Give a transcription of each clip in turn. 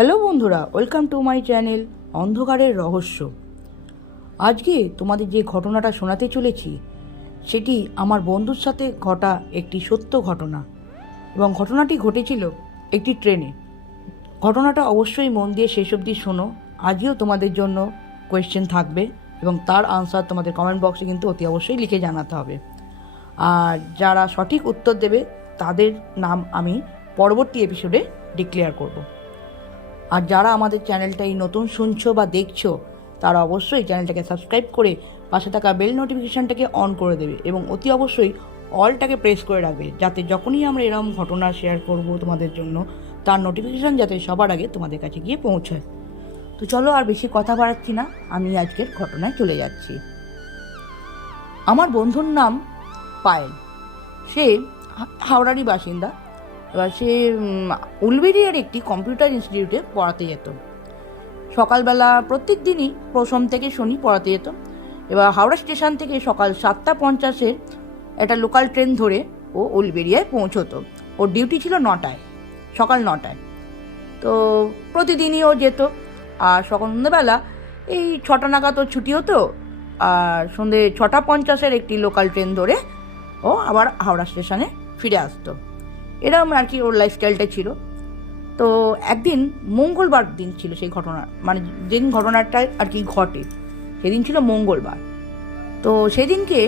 Hello বন্ধুরা, welcome to my channel অন্ধকারের রহস্য। আজকে তোমাদের যে ঘটনাটা শোনাতে চলেছি সেটি আমার বন্ধুর সাথে ঘটা একটি সত্য ঘটনা, এবং ঘটনাটি ঘটেছিল একটি ট্রেনে। ঘটনাটা অবশ্যই মন দিয়ে শেষ অবধি শোনো। আজও তোমাদের জন্য কোয়েশ্চেন থাকবে এবং তার আনসার তোমাদের কমেন্ট বক্সে কিন্তু অতি অবশ্যই লিখে জানাতে হবে। আর যারা সঠিক উত্তর দেবে তাদের নাম আমি পরবর্তী এপিসোডে ডিক্লেয়ার করব। আর যারা আমাদের চ্যানেলটাই নতুন শুনছো বা দেখছো তারা অবশ্যই চ্যানেলটাকে সাবস্ক্রাইব করে পাশে থাকা বেল নোটিফিকেশানটাকে অন করে দেবে এবং অতি অবশ্যই অলটাকে প্রেস করে রাখবে, যাতে যখনই আমরা এরকম ঘটনা শেয়ার করব তোমাদের জন্য তার নোটিফিকেশান যাতে সবার আগে তোমাদের কাছে গিয়ে পৌঁছায়। তো চলো আর বেশি কথা বাড়াচ্ছি না, আমি আজকের ঘটনায় চলে যাচ্ছি। আমার বন্ধুর নাম পায়েল। সে হাওড়ারই বাসিন্দা। এবার সে উলবেড়িয়ার একটি কম্পিউটার ইনস্টিটিউটে পড়াতে যেত। সকালবেলা প্রত্যেক দিনই সোম থেকে শনি পড়াতে যেত। এবার হাওড়া স্টেশন থেকে সকাল 7:50 একটা লোকাল ট্রেন ধরে ও উলবেড়িয়ায় পৌঁছতো। ওর ডিউটি ছিল 9টায়, সকাল 9টায়। তো প্রতিদিনই ও যেত। আর সন্ধ্যেবেলা এই 6টা নাগাদ ওর ছুটি হতো, আর সন্ধ্যে 6:50 একটি লোকাল ট্রেন ধরে ও আবার হাওড়া স্টেশনে ফিরে আসতো। এরকম আর কি ওর লাইফস্টাইলটা ছিল। তো একদিন মঙ্গলবার দিন ছিল সেই ঘটনা, মানে যেদিন ঘটনাটা আর কি ঘটে সেদিন ছিল মঙ্গলবার। তো সেদিনকে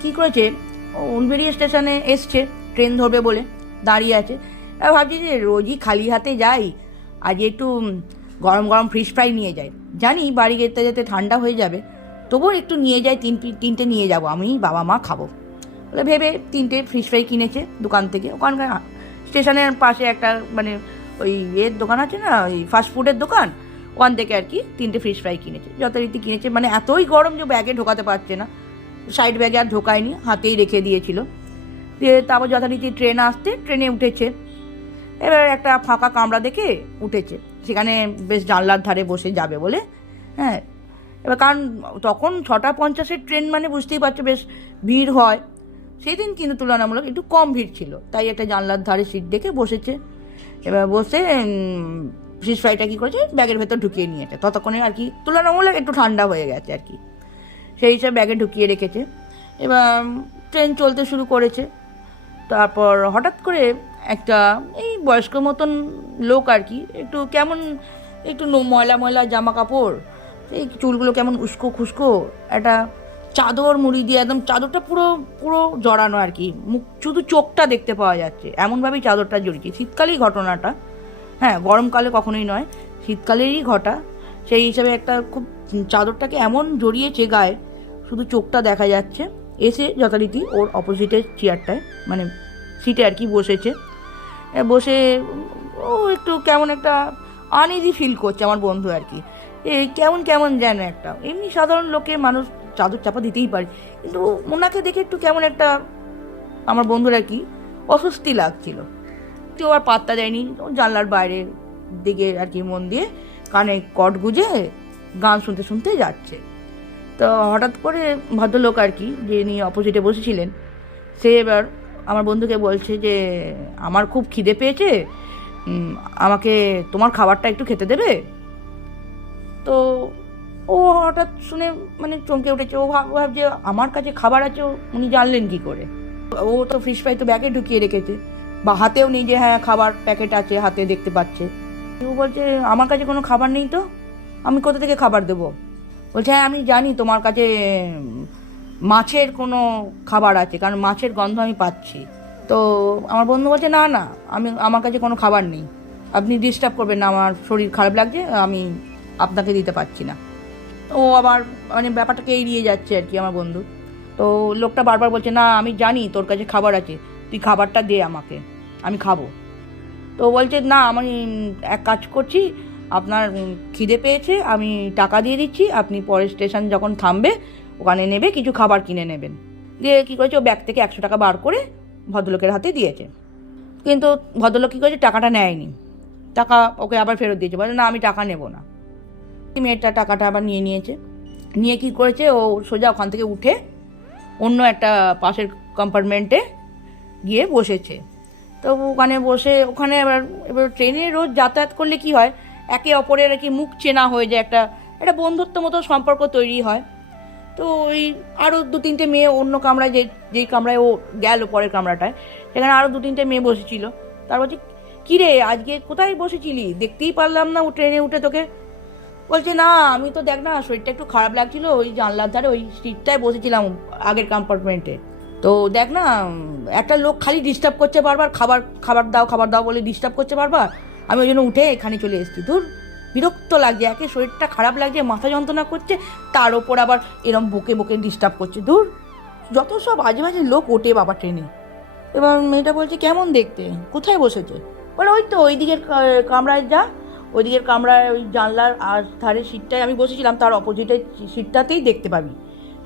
কি করেছে, উলবেড়িয়া স্টেশনে এসছে ট্রেন ধরবে বলে, দাঁড়িয়ে আছে। আর ভাবছি যে রোজই খালি হাতে যাই, আজ একটু গরম গরম ফিশ ফ্রাই নিয়ে যাই। জানি বাড়ি যেতে যেতে ঠান্ডা হয়ে যাবে, তবুও একটু নিয়ে যাই, তিনটে নিয়ে যাব, আমি বাবা মা খাবো বলে ভেবে 3টে ফিশ ফ্রাই কিনেছে দোকান থেকে। ওখানকার স্টেশনের পাশে একটা মানে ওই দোকান আছে না, ওই ফাস্টফুডের দোকান, ওখান থেকে আর কি 3টে ফিশ ফ্রাই কিনেছে। যথারীতি কিনেছে, মানে এতই গরম যে ব্যাগে ঢোকাতে পারছে না, সাইড ব্যাগে আর ঢোকায়নি, হাতেই রেখে দিয়েছিল। দিয়ে তারপর যথারীতি ট্রেন আসতে ট্রেনে উঠেছে। এবার একটা ফাঁকা কামরা দেখে উঠেছে, সেখানে বেশ জানলার ধারে বসে যাবে বলে। হ্যাঁ, এবার কারণ তখন 6:50 ট্রেন, মানে বুঝতেই পারছো বেশ ভিড় হয়। সেদিন কিন্তু তুলনামূলক একটু কম ভিড় ছিল, তাই একটা জানলার ধারে সিট দেখে বসেছে। এবার বসে ফিশ ফ্রাইটা কী করেছে, ব্যাগের ভেতর ঢুকিয়ে নিয়েছে। ততক্ষণে আর কি তুলনামূলক একটু ঠান্ডা হয়ে গেছে আর কি, সেই হিসাবে ব্যাগে ঢুকিয়ে রেখেছে। এবার ট্রেন চলতে শুরু করেছে। তারপর হঠাৎ করে একটা এই বয়স্ক মতন লোক আর কি, একটু কেমন একটু ময়লা ময়লা জামা কাপড়, এই চুলগুলো কেমন উস্কো খুস্কো, একটা চাদর মুড়ি দিয়ে, একদম চাদরটা পুরো পুরো জড়ানো আর কি, মুখ শুধু চোখটা দেখতে পাওয়া যাচ্ছে এমনভাবেই চাদরটা জড়িয়েছে। শীতকালেই ঘটনাটা, হ্যাঁ গরমকালে কখনোই নয়, শীতকালেরই ঘটা। সেই হিসাবে একটা খুব চাদরটাকে এমন জড়িয়েছে গায়ে, শুধু চোখটা দেখা যাচ্ছে। এসে যথারীতি ওর অপোজিটের চেয়ারটায়, মানে সিটে আর কি বসেছে। বসে ও একটু কেমন একটা আনইজি ফিল করছে আমার বন্ধু আর কি, কেমন কেমন যেন একটা। এমনি সাধারণ লোকে মানুষ চাদর চাপা দিতেই পারে, কিন্তু ওনাকে দেখে একটু কেমন একটা আমার বন্ধুর আর কি অস্বস্তি লাগছিল। কেউ আর পাত্তা দেয়নি, জানলার বাইরের দিকে আর কি মন দিয়ে কানে কট গুঁজে গান শুনতে শুনতে যাচ্ছে। তো হঠাৎ করে ভদ্রলোক আর কি, যিনি অপোজিটে বসেছিলেন, সে এবার আমার বন্ধুকে বলছে যে আমার খুব খিদে পেয়েছে, আমাকে তোমার খাবারটা একটু খেতে দেবে। তো ও হঠাৎ শুনে মানে চমকে উঠেছে। ও ভাবছে আমার কাছে খাবার আছে, উনি জানলেন কি করে? ও তো ফিশ ফ্রাই তো ব্যাগে ঢুকিয়ে রেখেছে, বা হাতেও নেই যে হ্যাঁ খাবার প্যাকেট আছে, হাতে দেখতে পাচ্ছে। ও বলছে আমার কাছে কোনো খাবার নেই, তো আমি কোথা থেকে খাবার দেবো? বলছে হ্যাঁ আমি জানি তোমার কাছে মাছের কোনো খাবার আছে, কারণ মাছের গন্ধ আমি পাচ্ছি। তো আমার বন্ধু বলছে না না, আমার কাছে কোনো খাবার নেই, আপনি ডিস্টার্ব করবেন না, আমার শরীর খারাপ লাগছে, আমি আপনাকে দিতে পারছি না। ও আবার মানে ব্যাপারটাকে এড়িয়ে যাচ্ছে আর কি আমার বন্ধু। তো লোকটা বারবার বলছে না আমি জানি তোর কাছে খাবার আছে, তুই খাবারটা দে আমাকে, আমি খাবো। তো বলছে না আমি এক কাজ করছি, আপনার খিদে পেয়েছে, আমি টাকা দিয়ে দিচ্ছি, আপনি পরের স্টেশন যখন থামবে ওখানে নেবে কিছু খাবার কিনে নেবেন। দিয়ে কী করেছে, ও ব্যাগ থেকে 100 টাকা বার করে ভদ্রলোকের হাতে দিয়েছে। কিন্তু ভদ্রলোক কী করেছে, টাকাটা নেয়নি, টাকা ওকে আবার ফেরত দিয়েছে, বলে না আমি টাকা নেব না। মেয়েটা টাকাটা আবার নিয়ে নিয়েছে। নিয়ে কী করেছে, ও সোজা ওখান থেকে উঠে অন্য একটা পাশের কম্পার্টমেন্টে গিয়ে বসেছে। তো ওখানে বসে ওখানে এবার ট্রেনে রোজ যাতায়াত করলে কি হয়, একে অপরের আর কি মুখ চেনা হয়ে যায়, একটা একটা বন্ধুত্ব মতো সম্পর্ক তৈরি হয়। তো ওই আরও 2-3টে মেয়ে অন্য কামরায়, যেই কামরায় ও গেল পরের কামরাটায়, সেখানে আরও 2-3টে মেয়ে বসেছিল। তার বলছে, কিরে আজকে কোথায় বসেছিলি, দেখতেই পারলাম না ও ট্রেনে উঠে তোকে। বলছে, না আমি তো দেখ না শরীরটা একটু খারাপ লাগছিল, ওই জানলার ধারে ওই সিটটায় বসেছিলাম আগের কম্পার্টমেন্টে। তো দেখ না একটা লোক খালি ডিস্টার্ব করছে বারবার, খাবার খাবার দাও খাবার দাও বলে ডিস্টার্ব করছে বারবার, আমি ওই জন্য উঠে এখানে চলে এসেছি। ধুর, বিরক্ত লাগছে, একে শরীরটা খারাপ লাগছে, মাথা যন্ত্রণা করছে, তার ওপর আবার এরম বকে বকে ডিস্টার্ব করছে। ধুর, যত সব আজে বাজে লোক ওঠে বাবা ট্রেনে। এবার মেয়েটা বলছে, কেমন দেখতে, কোথায় বসেছে? বলে, ওই তো ওই দিকের কামরায় যা, ওই দিকের কামরায় ওই জানলার আর ধারে সিটটায় আমি বসেছিলাম, তার অপোজিটের সিটটাতেই দেখতে পাবি।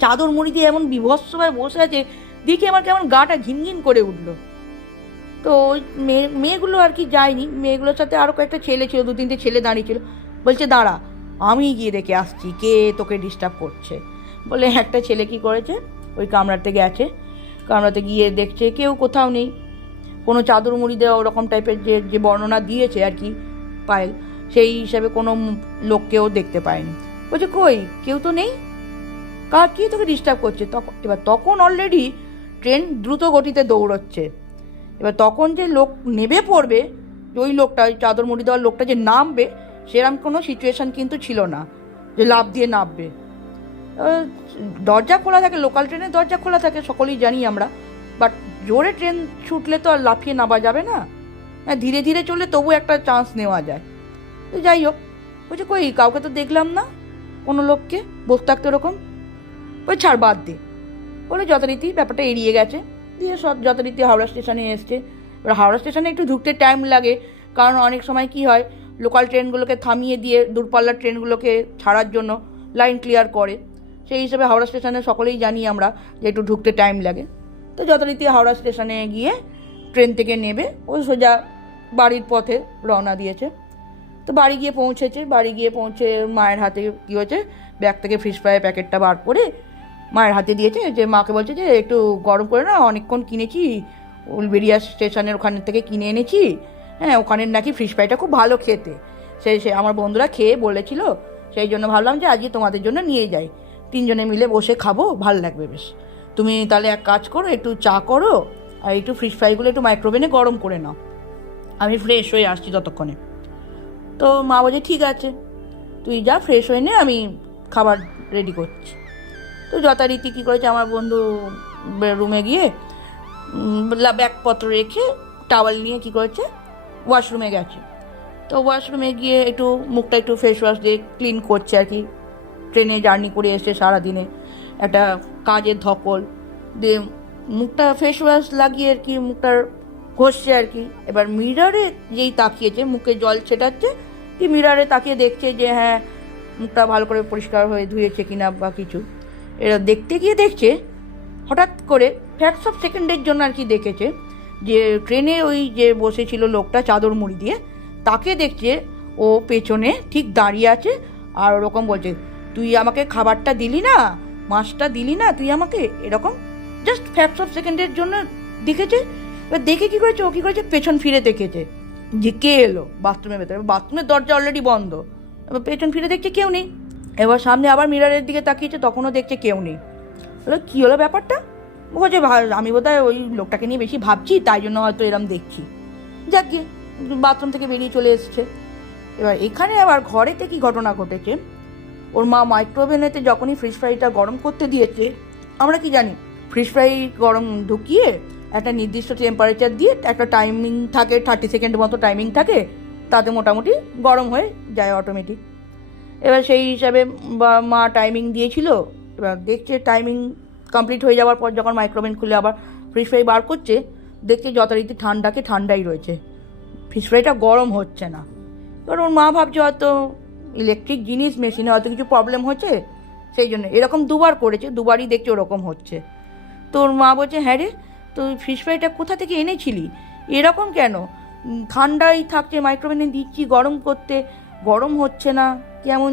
চাদর মুড়ি দিয়ে এমন বিভৎসভাবে বসে আছে, দেখে আমার কেমন গাটা ঘিনঘিন করে উঠলো। তো ওই মেয়েগুলো আর কি যায়নি, মেয়েগুলোর সাথে আরও কয়েকটা ছেলে ছিল, 2-3টে ছেলে দাঁড়িয়ে ছিল। বলছে, দাঁড়া আমি গিয়ে দেখে আসছি কে তোকে ডিস্টার্ব করছে। বলে একটা ছেলে কি করেছে, ওই কামরাতে গেছে, কামরাতে গিয়ে দেখছে কেউ কোথাও নেই, কোনো চাদর মুড়ি দেওয়া ওরকম টাইপের যে যে বর্ণনা দিয়েছে আর কি পায়েল, সেই হিসাবে কোনো লোককেও দেখতে পায়নি। বলছে, কই কেউ তো নেই, কে তোকে ডিস্টার্ব করছে? তখন অলরেডি ট্রেন দ্রুত গতিতে দৌড়চ্ছে। এবার তখন যে লোক নেমে পড়বে, ওই লোকটা, ওই চাদর মুড়ি দেওয়ার লোকটা যে নামবে, সেরকম কোনো সিচুয়েশান কিন্তু ছিল না যে লাফ দিয়ে নামবে। দরজা খোলা থাকে, লোকাল ট্রেনের দরজা খোলা থাকে, সকলেই জানি আমরা, বাট জোরে ট্রেন ছুটলে তো আর লাফিয়ে নামা যাবে না, হ্যাঁ ধীরে ধীরে চললে তবু একটা চান্স নেওয়া যায়। তো যাই হোক, বলছে, কই কাউকে তো দেখলাম না, কোনো লোককে বসে থাকতে ওরকম। ওই ছাড়, বাদ দে বলে যথারীতি ব্যাপারটা এড়িয়ে গেছে। দিয়ে সব যথারীতি হাওড়া স্টেশনে এসছে। এবার হাওড়া স্টেশনে একটু ঢুকতে টাইম লাগে, কারণ অনেক সময় কি হয়, লোকাল ট্রেনগুলোকে থামিয়ে দিয়ে দূরপাল্লার ট্রেনগুলোকে ছাড়ার জন্য লাইন ক্লিয়ার করে, সেই হিসেবে হাওড়া স্টেশনে সকলেই জানি আমরা যে একটু ঢুকতে টাইম লাগে। তো যথারীতি হাওড়া স্টেশনে গিয়ে ট্রেন থেকে নেবে ও সোজা বাড়ির পথে রওনা দিয়েছে। তো বাড়ি গিয়ে পৌঁছেছে, বাড়ি গিয়ে পৌঁছে মায়ের হাতে কী হয়েছে, ব্যাগ থেকে ফিশ ফ্রাইয়ের প্যাকেটটা বার করে মায়ের হাতে দিয়েছে, যে মাকে বলছে যে একটু গরম করে না, অনেকক্ষণ কিনেছি, উলবেড়িয়া স্টেশনের ওখান থেকে কিনে এনেছি, হ্যাঁ ওখানের নাকি ফিশ ফ্রাইটা খুব ভালো খেতে, সে আমার বন্ধুরা খেয়ে বলেছিল, সেই জন্য ভাবলাম যে আজকে তোমাদের জন্য নিয়ে যাই, 3জনে মিলে বসে খাবো, ভাল লাগবে বেশ। তুমি তাহলে এক কাজ করো, একটু চা করো আর একটু ফিশ ফ্রাইগুলো একটু মাইক্রোওভেনে গরম করে নাও, আমি ফ্রেশ হয়ে আসছি ততক্ষণে। তো মা বলছে, ঠিক আছে তুই যা ফ্রেশ হয়ে নে, আমি খাবার রেডি করছি। তো যথারীতি কী করেছে, আমার বন্ধু রুমে গিয়ে ব্যাগপত্র রেখে টাওয়াল নিয়ে কী করেছে, ওয়াশরুমে গেছে। তো ওয়াশরুমে গিয়ে একটু মুখটা একটু ফেস ওয়াশ দিয়ে ক্লিন করছে আর কি, ট্রেনে জার্নি করে এসে সারাদিনে একটা কাজের ধকল দিয়ে মুখটা ফেস ওয়াশ লাগিয়ে আর কি মুখটার ঘষছে আর কি। এবার মিরারে যেই তাকিয়েছে, মুখে জল ছেটাচ্ছে, কি মিরারে তাকিয়ে দেখছে যে হ্যাঁ মুখটা ভালো করে পরিষ্কার হয়ে ধুয়েছে কিনা বা কিছু। এরা দেখতে গিয়ে দেখছে, হঠাৎ করে ফ্র্যাকশন অফ সেকেন্ডের জন্য আর কি দেখেছে যে ট্রেনে ওই যে বসেছিল লোকটা চাদর মুড়ি দিয়ে, তাকে দেখছে ও পেছনে ঠিক দাঁড়িয়ে আছে আর ওরকম বলছে, তুই আমাকে খাবারটা দিলি না, মাছটা দিলি না তুই আমাকে, এরকম জাস্ট ফ্র্যাকশন অফ সেকেন্ডের জন্য দেখেছে। এবার দেখে কী করেছে, ও কী করেছে, পেছন ফিরে দেখেছে যে কে এলো বাথরুমের ভেতরে, বাথরুমের দরজা অলরেডি বন্ধ। এবার পেছন ফিরে দেখছে কেউ নেই। এবার সামনে আবার মিরারের দিকে তাকিয়েছে, তখনও দেখছে কেউ নেই। বলে, কী হলো ব্যাপারটা? বলছে, আমি বোধহয় ওই লোকটাকে নিয়ে বেশি ভাবছি, তাই জন্য হয়তো এরম দেখছি। যাক গিয়ে বাথরুম থেকে বেরিয়ে চলে এসছে। এবার এখানে আবার ঘরেতে কি ঘটনা ঘটেছে, ওর মা মাইক্রোওভেনেতে যখনই ফিশ ফ্রাইটা গরম করতে দিয়েছে, আমরা কি জানি ফিশ ফ্রাই গরম ঢুকিয়ে একটা নির্দিষ্ট টেম্পারেচার দিয়ে একটা টাইমিং থাকে, 30 সেকেন্ড মতো টাইমিং থাকে, তাতে মোটামুটি গরম হয়ে যায় অটোমেটিক। এবার সেই হিসাবে মা টাইমিং দিয়েছিল। এবার দেখছে টাইমিং কমপ্লিট হয়ে যাওয়ার পর যখন মাইক্রোওভেন খুলে আবার ফিশ ফ্রাই বার করছে, দেখছে যথারীতি ঠান্ডাকে ঠান্ডাই রয়েছে, ফিশ ফ্রাইটা গরম হচ্ছে না। এবার ওর মা ভাবছে হয়তো ইলেকট্রিক জিনিস, মেশিনে হয়তো কিছু প্রবলেম হচ্ছে, সেই জন্য এরকম দুবার করেছে, দুবারই দেখছে ওরকম হচ্ছে। তো ওর মা বলছে, হ্যাঁ রে তো ফিশ ফ্রাইটা কোথা থেকে এনেছিলি, এরকম কেন, ঠান্ডাই থাকছে, মাইক্রোওভেনে দিচ্ছি গরম করতে, গরম হচ্ছে না, কেমন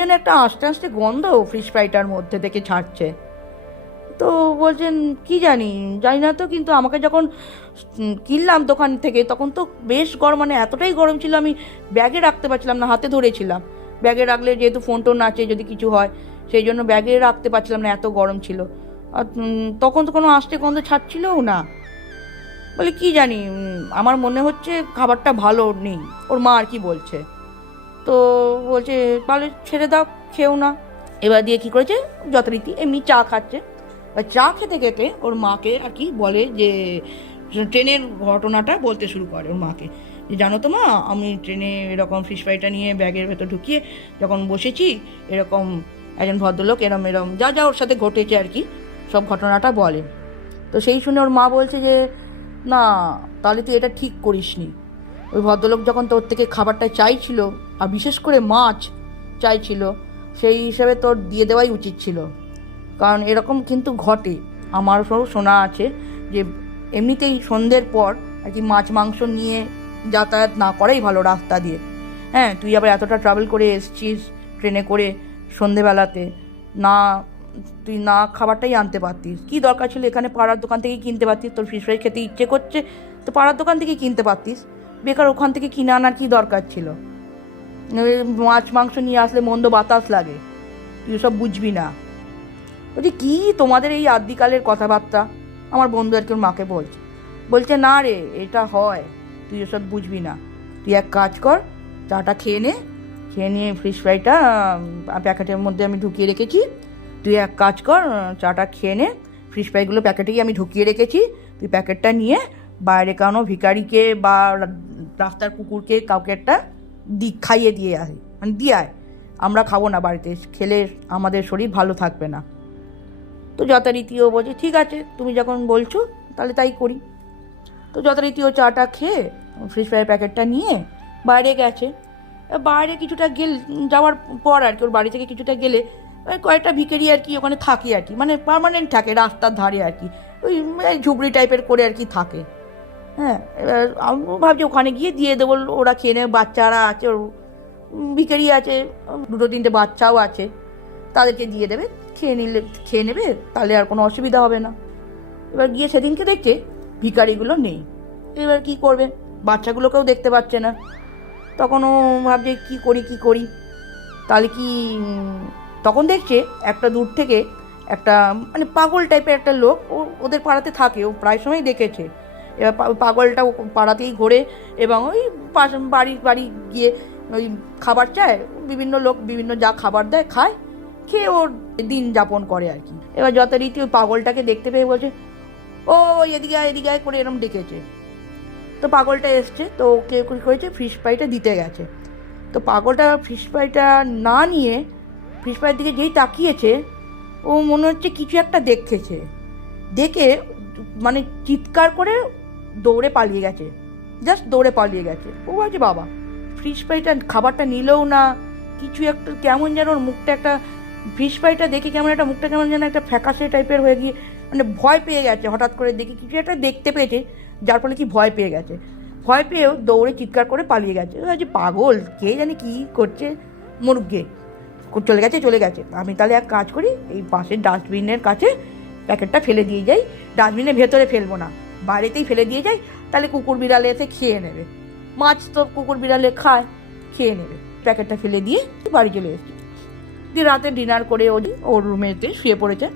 যেন একটা আস্তে আস্তে গন্ধ ফিশ ফ্রাইটার মধ্যে থেকে ছাড়ছে। তো বলছেন কি জানি না তো, কিন্তু আমাকে যখন কিনলাম দোকান থেকে তখন তো বেশ গরম, মানে এতটাই গরম ছিল আমি ব্যাগে রাখতে পারছিলাম না, হাতে ধরেছিলাম। ব্যাগে রাখলে যেহেতু ফোন টোন আছে যদি কিছু হয়, সেই জন্য ব্যাগে রাখতে পারছিলাম না, এত গরম ছিল। আর তখন তো কোনো আষ্টে গন্ধ ছাড়ছিলও না। বলে কি জানি, আমার মনে হচ্ছে খাবারটা ভালো নেই, ওর মা আর কি বলছে। তো বলছে তাহলে ছেড়ে দাও, খেও না। এবার দিয়ে কী করেছে, যথারীতি এমনি চা খাচ্ছে। চা খেতে খেতে ওর মাকে আর কি বলে যে ট্রেনের ঘটনাটা বলতে শুরু করে ওর মাকে, যে জানো তো মা, আমি ট্রেনে এরকম ফিশ ফ্রাইটা নিয়ে ব্যাগের ভেতর ঢুকিয়ে যখন বসেছি, এরকম একজন ভদ্রলোক এরম এরম যা যা ওর সাথে ঘটেছে আর কি সব ঘটনাটা বলে। তো সেই শুনে ওর মা বলছে যে না, তাহলে তুই এটা ঠিক করিসনি। ওই ভদ্রলোক যখন তোর থেকে খাবারটা চাইছিল, আর বিশেষ করে মাছ চাইছিল, সেই হিসেবে তোর দিয়ে দেওয়াই উচিত ছিল। কারণ এরকম কিন্তু ঘটে, আমার সব শোনা আছে যে এমনিতেই সন্ধ্যের পর আর কি মাছ মাংস নিয়ে যাতায়াত না করাই ভালো রাস্তা দিয়ে। হ্যাঁ, তুই আবার এতটা ট্রাভেল করে এসছিস ট্রেনে করে সন্ধেবেলাতে, না তুই না খাবারটাই আনতে পারতিস, কী দরকার ছিল এখানে পাড়ার দোকান থেকেই কিনতে পারতিস। তোর ফিশ ফ্রাই খেতে ইচ্ছে করছে তো পাড়ার দোকান থেকেই কিনতে পারতিস, বেকার ওখান থেকে কিনে আনার কী দরকার ছিল। মাছ মাংস নিয়ে আসলে মন্দ বাতাস লাগে, তুই সব বুঝবি না। বলছি কী তোমাদের এই আদিকালের কথাবার্তা, আমার বন্ধু আর কি ওর মাকে বলছে না রে, এটা হয়, তুই ওসব বুঝবি না। তুই এক কাজ কর, চাটা খেয়ে নিয়ে ফিশ ফ্রাইটা প্যাকেটের মধ্যে আমি ঢুকিয়ে রেখেছি, তুই এক কাজ কর, চাটা খেয়ে নে, ফিশ ফ্রাইগুলো প্যাকেটেই আমি ঢুকিয়ে রেখেছি, তুই প্যাকেটটা নিয়ে বাইরে কানো ভিখারিকে বা রাস্তার কুকুরকে কাউকে একটা খাইয়ে দিয়ে আসি, মানে দিয়ে আয়, আমরা খাবো না বাড়িতে, খেলে আমাদের শরীর ভালো থাকবে না। তো যথারীতিও বলছে ঠিক আছে, তুমি যখন বলছো তাহলে তাই করি। তো যথারীতিও চাটা খেয়ে ফিশ ফ্রাই প্যাকেটটা নিয়ে বাইরে গেছে। বাইরে কিছুটা যাওয়ার পর আর কি, ওর বাড়ি থেকে কিছুটা গেলে কয়েকটা ভিখারি আর কি ওখানে থাকে আর কি, মানে পার্মানেন্ট থাকে রাস্তার ধারে আর কি, ওই ঝুপড়ি টাইপের করে আর কি থাকে। হ্যাঁ, এবার আমি ভাবছি ওখানে গিয়ে দিয়ে দেবো, ওরা খেয়ে নেবে, বাচ্চারা আছে, ওর ভিখারি আছে, দুটো তিনটে বাচ্চাও আছে, তাদেরকে দিয়ে দেবে, খেয়ে নেবে, তাহলে আর কোনো অসুবিধা হবে না। এবার গিয়ে সেদিনকে দেখছে ভিখারিগুলো নেই। এবার কি করবে, বাচ্চাগুলোকেও দেখতে পাচ্ছে না। তখন ও ভাবছে কী করি, তাহলে কি, তখন দেখছে একটা দূর থেকে একটা মানে পাগল টাইপের একটা লোক ওদের পাড়াতে থাকে, ও প্রায় সময় দেখেছে। এবার পাগলটা পাড়াতেই ঘোরে এবং ওই বাড়ি গিয়ে ওই খাবার চায়, বিভিন্ন লোক বিভিন্ন যা খাবার দেয় খায়, খেয়ে ওর দিন যাপন করে আর কি। এবার যথারীতি ওই পাগলটাকে দেখতে পেয়ে বলছে ও এদিকে আয় করে এরম ডেকেছে। তো পাগলটা এসছে, তো ওকে কী করেছে, ফিশ ফ্রাইটা দিতে গেছে। তো পাগলটা ফিশ ফ্রাইটা না নিয়ে ফিশ ফ্রাইয়ের দিকে যেই তাকিয়েছে, ও মনে হচ্ছে কিছু একটা দেখে মানে চিৎকার করে দৌড়ে পালিয়ে গেছে, জাস্ট দৌড়ে পালিয়ে গেছে। ও ভাবছে বাবা, ফিশ ফ্রাইটা খাবারটা নিলেও না, কিছু একটা কেমন যেন ওর মুখটা একটা, ফিশ ফ্রাইটা দেখে কেমন একটা মুখটা কেমন যেন একটা ফ্যাকাশে টাইপের হয়ে গিয়ে, মানে ভয় পেয়ে গেছে। হঠাৎ করে দেখে কিছু একটা দেখতে পেয়েছে, যার ফলে কি ভয় পেয়ে গেছে। ভয় পেয়েও দৌড়ে চিৎকার করে পালিয়ে গেছে। যে পাগল, কে জানি কী করছে, মুরগে চলে গেছে। আমি তাহলে এক কাজ করি, এই পাশের ডাস্টবিনের কাছে প্যাকেটটা ফেলে দিয়ে যাই, ডাস্টবিনের ভেতরে ফেলবো না, বাইরেতেই ফেলে দিয়ে যাই, তাহলে কুকুর বিড়ালে এসে খেয়ে নেবে, মাছ তো কুকুর বিড়ালে খায়, খেয়ে নেবে। প্যাকেটটা ফেলে দিয়ে বাড়ি চলে এসেছি। দিয়ে রাতে ডিনার করে ওর রুমেতে শুয়ে পড়েছে,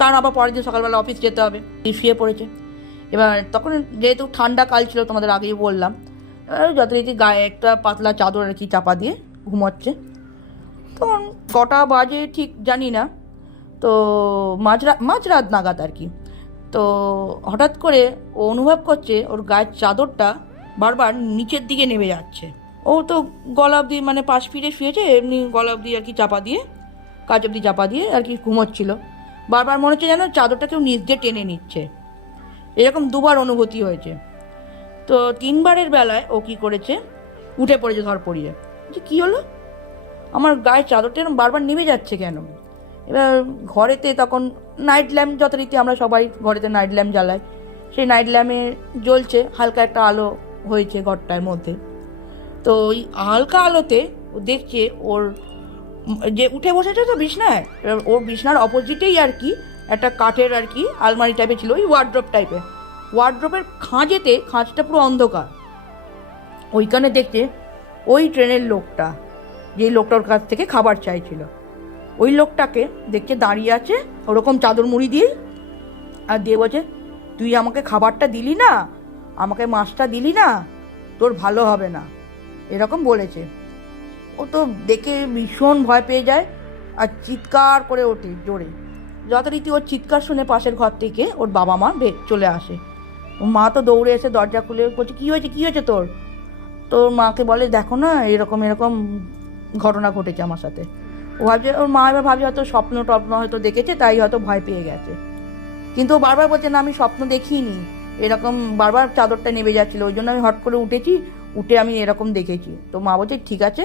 কারণ আবার পরের দিন সকালবেলা অফিস যেতে হবে, শুয়ে পড়েছে। এবার তখন যেহেতু ঠান্ডা কাল ছিল, তোমাদের আগেই বললাম, যথারীতি গায়ে একটা পাতলা চাদর আর কি চাপা দিয়ে ঘুমোচ্ছে। তখন কটা বাজে ঠিক জানি না, তো মাঝরাত নাগাদ আর কি। তো হঠাৎ করে ও অনুভব করছে ওর গায়ের চাদরটা বারবার নিচের দিকে নেমে যাচ্ছে। ও তো গলা অবধি, মানে পাশ ফিরে শুয়েছে, এমনি গলা অবধি আর কি চাপা দিয়ে, কাজ অবধি চাপা দিয়ে আর কি ঘুমোচ্ছিল। বারবার মনে হচ্ছে যেন চাদরটা কেউ নিচ দিয়ে টেনে নিচ্ছে, এরকম দুবার অনুভূতি হয়েছে। তো তিনবারের বেলায় ও কী করেছে, উঠে পড়েছে ধরপড়িয়ে, যে কী হলো, আমার গায়ের চাদরটা এরকম বারবার নেমে যাচ্ছে কেন। এবার ঘরেতে তখন নাইট ল্যাম্প, যথারীতি আমরা সবাই ঘরেতে নাইট ল্যাম্প জ্বালাই, সেই নাইট ল্যাম্পে জ্বলছে, হালকা একটা আলো হয়েছে ঘরটার মধ্যে। তো ওই হালকা আলোতে ও দেখছে ওর যে উঠে বসেছে তো বিছনায়, ওর বিছনার অপোজিটেই আর কি একটা কাঠের আর কি আলমারি টাইপের ছিল, ওই ওয়ার্ড্রপ টাইপের। ওয়ার্ড্রপের খাঁজটা পুরো অন্ধকার। ওইখানে দেখছে ওই ট্রেনের লোকটা, যেই লোকটা ওর কাছ থেকে খাবার চাইছিল, ওই লোকটাকে দেখছে দাঁড়িয়ে আছে ওরকম চাদর মুড়ি দিয়ে, আর দিয়ে বলছে, তুই আমাকে খাবারটা দিলি না, আমাকে মাছটা দিলি না, তোর ভালো হবে না, এরকম বলেছে। ও তো দেখে ভীষণ ভয় পেয়ে যায় আর চিৎকার করে ওঠে জোরে। যথারীতি ওর চিৎকার শুনে পাশের ঘর থেকে ওর বাবা মা চলে আসে। ওর মা তো দৌড়ে এসে দরজা খুলে বলছে, কী হয়েছে তোর মাকে বলে, দেখো না এরকম ঘটনা ঘটেছে আমার সাথে। ও ভাবছে, ওর মা এবার ভাবছে হয়তো স্বপ্ন হয়তো দেখেছে, তাই হয়তো ভয় পেয়ে গেছে। কিন্তু ও বারবার বলছে, না আমি স্বপ্ন দেখিনি, এরকম বারবার চাদরটা নেমে যাচ্ছিলো, ওই জন্য আমি হট করে উঠে আমি এরকম দেখেছি। তো মা বলছে, ঠিক আছে,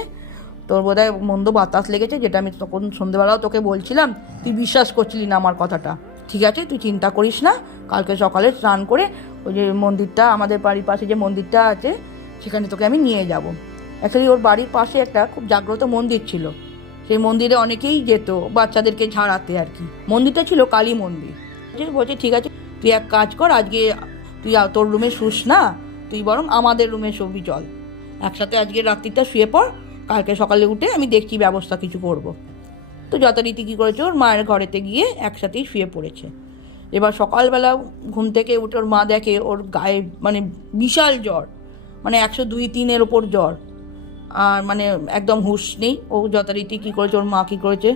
তোর বোধহয় মন্দ বাতাস লেগেছে, যেটা আমি তখন সন্ধ্যেবেলাও তোকে বলছিলাম, তুই বিশ্বাস করছিলি না আমার কথাটা। ঠিক আছে, তুই চিন্তা করিস না, কালকে সকালে স্নান করে ওই যে মন্দিরটা, আমাদের বাড়ির পাশে যে মন্দিরটা আছে, সেখানে তোকে আমি নিয়ে যাব। অ্যাকচুয়ালি ওর বাড়ির পাশে একটা খুব জাগ্রত মন্দির ছিল, সেই মন্দিরে অনেকেই যেত বাচ্চাদেরকে ঝাড়াতে আর কি। মন্দিরটা ছিল কালী মন্দির। বলছে, ঠিক আছে, তুই এক কাজ কর, আজকে তুই তোর রুমে শুস না, তুই বরং আমাদের রুমে শুবি, চল একসাথে আজকে রাত্রিটা শুয়ে পড়, কালকে সকালে উঠে আমি দেখছি ব্যবস্থা কিছু করব। তো যথারীতি কী করেছে, ওর মায়ের ঘরেতে গিয়ে একসাথেই শুয়ে পড়েছে। এবার সকালবেলা ঘুম থেকে উঠে ওর মা দেখে ওর গায়ে মানে বিশাল জ্বর, মানে 102-3 ওপর জ্বর, আর মানে একদম হুঁশ নেই। ও যথারীতি কী করেছে, ওর মা কী করেছে,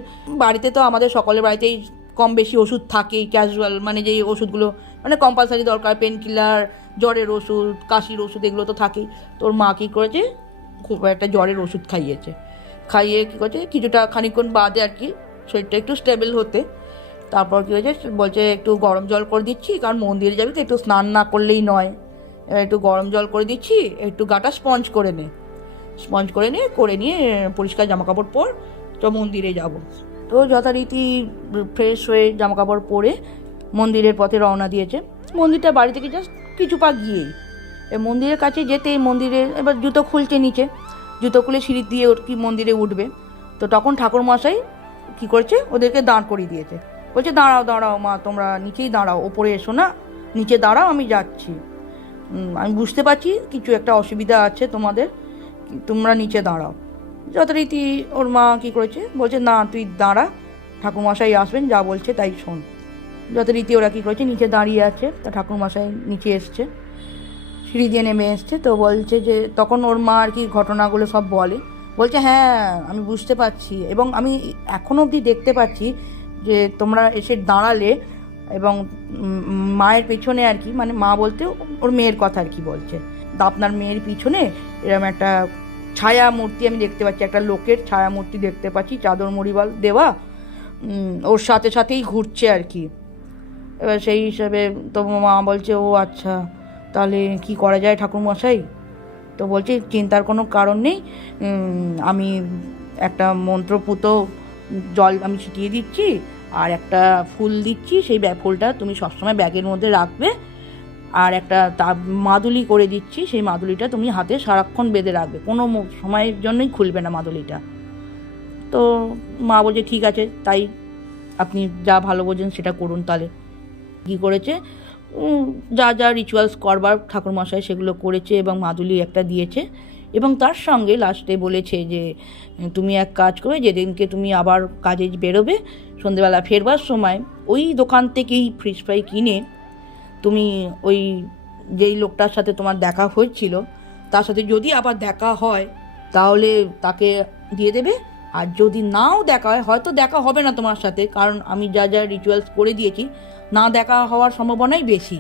বাড়িতে তো আমাদের সকলের বাড়িতেই কম বেশি ওষুধ থাকেই, ক্যাজুয়াল মানে যেই ওষুধগুলো মানে কম্পালসারি দরকার, পেন কিলার, জ্বরের ওষুধ, কাশির ওষুধ, এগুলো তো থাকেই। তোর মা কী করেছে, খুব একটা জ্বরের ওষুধ খাইয়ে কী করছে, কিছুটা খানিকক্ষণ বাদে আর কি শরীরটা একটু স্টেবল হতে, তারপর কী হয়েছে, বলছে একটু গরম জল করে দিচ্ছি, কারণ মন্দিরে যাবি তো একটু স্নান না করলেই নয়, একটু গরম জল করে দিচ্ছি, একটু গাটা স্পঞ্জ করে নিয়ে পরিষ্কার জামাকাপড় পর, তো মন্দিরে যাব। তো যথারীতি ফ্রেশ হয়ে জামাকাপড় পরে মন্দিরের পথে রওনা দিয়েছে। মন্দিরটা বাড়ি থেকে জাস্ট কিছু পা গিয়েই, মন্দিরের কাছে যেতেই মন্দিরে এবার জুতো খুলছে, নিচে জুতো খুলে সিঁড়ি দিয়ে কি মন্দিরে উঠবে, তো তখন ঠাকুরমশাই কী করছে, ওদেরকে দাঁড় করিয়ে দিয়েছে। বলছে, দাঁড়াও মা, তোমরা নিচেই দাঁড়াও, ওপরে এসো না, নিচে দাঁড়াও, আমি যাচ্ছি, আমি বুঝতে পারছি কিছু একটা অসুবিধা আছে তোমাদের, তোমরা নিচে দাঁড়াও। যথারীতি ওর মা কী করেছে, বলছে, না তুই দাঁড়া, ঠাকুরমশাই আসবেন, যা বলছে তাই শোন। যথারীতি ওরা কী করেছে, নিচে দাঁড়িয়ে আছে। তা ঠাকুরমশাই নিচে এসছে, সিঁড়ি দিয়ে নেমে এসছে। তো বলছে যে, তখন ওর মা আর কি ঘটনাগুলো সব বলছে, হ্যাঁ আমি বুঝতে পারছি, এবং আমি এখনও অবধি দেখতে পাচ্ছি যে তোমরা এসে দাঁড়ালে, এবং মায়ের পেছনে আর কি, মানে মা বলতে ওর মেয়ের কথা আর কি বলছে, আপনার মেয়ের পিছনে এরকম একটা ছায়া মূর্তি আমি দেখতে পাচ্ছি, একটা লোকের ছায়া মূর্তি দেখতে পাচ্ছি, চাদর মুড়িবাল দেওয়া, ওর সাথেই ঘুরছে আর কি। এবার সেই হিসাবে তো মা বলছে, ও আচ্ছা, তাহলে কি করা যায় ঠাকুরমশাই? তো বলছে, চিন্তার কোনো কারণ নেই, আমি একটা মন্ত্রপুত জল আমি ছিটিয়ে দিচ্ছি, আর একটা ফুল দিচ্ছি, সেই ফুলটা তুমি সবসময় ব্যাগের মধ্যে রাখবে, আর একটা মাদুলি করে দিচ্ছি, সেই মাদুলিটা তুমি হাতে সারাক্ষণ বেঁধে রাখবে, কোনো সময়ের জন্যই খুলবে না মাদুলিটা। তো মা বলছে, ঠিক আছে, তাই আপনি যা ভালো বোঝেন সেটা করুন। তাহলে কী করেছে, যা রিচুয়ালস করবার ঠাকুরমশাই সেগুলো করেছে, এবং মাদুলি একটা দিয়েছে, এবং তার সঙ্গে লাস্টে বলেছে যে, তুমি এক কাজ করবে, যেদিনকে তুমি আবার কাজে বেরোবে, সন্ধেবেলা ফেরবার সময় ওই দোকান থেকেই ফিশ ফ্রাই কিনে তুমি ওই যেই লোকটার সাথে তোমার দেখা হয়েছিল তার সাথে যদি আবার দেখা হয় তাহলে তাকে দিয়ে দেবে, আর যদি নাও দেখা হয়, হয়তো দেখা হবে না তোমার সাথে, কারণ আমি যা রিচুয়ালস করে দিয়েছি, না দেখা হওয়ার সম্ভাবনাই বেশি।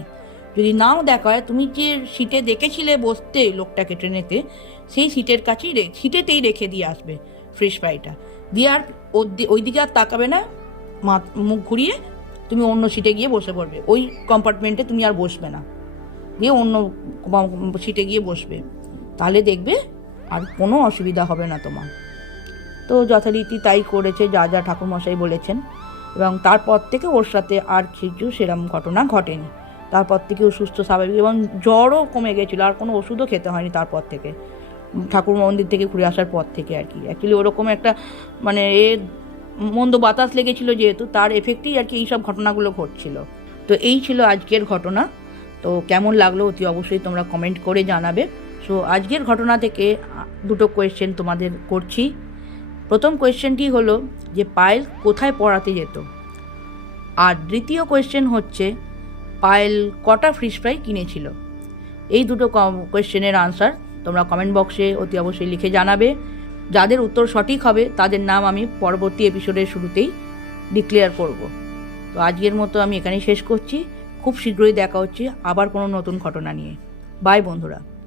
যদি নাও দেখা হয়, তুমি যে সিটে দেখেছিলে বসতে লোকটাকে ট্রেনেতে, সেই সিটের কাছেই সিটেতেই রেখে দিয়ে আসবে ফিশ ফ্রাইটা দিয়ে, আর ওই দিকে আর তাকাবে না, মুখ ঘুরিয়ে তুমি অন্য সিটে গিয়ে বসে পড়বে, ওই কম্পার্টমেন্টে তুমি আর বসবে না, দিয়ে অন্য সিটে গিয়ে বসবে, তাহলে দেখবে আর কোনো অসুবিধা হবে না তোমার। তো যথারীতি তাই করেছে, যা ঠাকুরমশাই বলেছেন, এবং তারপর থেকে ওর সাথে আর কিছু সেরকম ঘটনা ঘটেনি। তারপর থেকে ও সুস্থ স্বাভাবিক, এবং জ্বরও কমে গেছিলো, আর কোনো ওষুধও খেতে হয়নি তারপর থেকে, ঠাকুর মন্দির থেকে ঘুরে আসার পর থেকে আর কি। অ্যাকচুয়ালি ওরকম একটা মানে মন্দ বাতাস লেগেছিল যেহেতু, তার এফেক্টেই আর কি এইসব ঘটনাগুলো ঘটছিল। তো এই ছিল আজকের ঘটনা। তো কেমন লাগলো অতি অবশ্যই তোমরা কমেন্ট করে জানাবে। সো আজকের ঘটনা থেকে দুটো কোয়েশ্চেন তোমাদের করছি। প্রথম কোয়েশ্চেনটি হলো যে পায়েল কোথায় পড়াতে যেত, আর দ্বিতীয় কোয়েশ্চেন হচ্ছে পায়েল কটা ফিশ ফ্রাই কিনেছিল। এই দুটো কোয়েশ্চেনের আনসার তোমরা কমেন্ট বক্সে অতি অবশ্যই লিখে জানাবে। যাদের উত্তর সঠিক হবে তাদের নাম আমি পরবর্তী এপিসোডের শুরুতেই ডিক্লেয়ার করব। তো আজকের মতো আমি এখানেই শেষ করছি। খুব শীঘ্রই দেখা হচ্ছে আবার কোনো নতুন ঘটনা নিয়ে। বাই বন্ধুরা।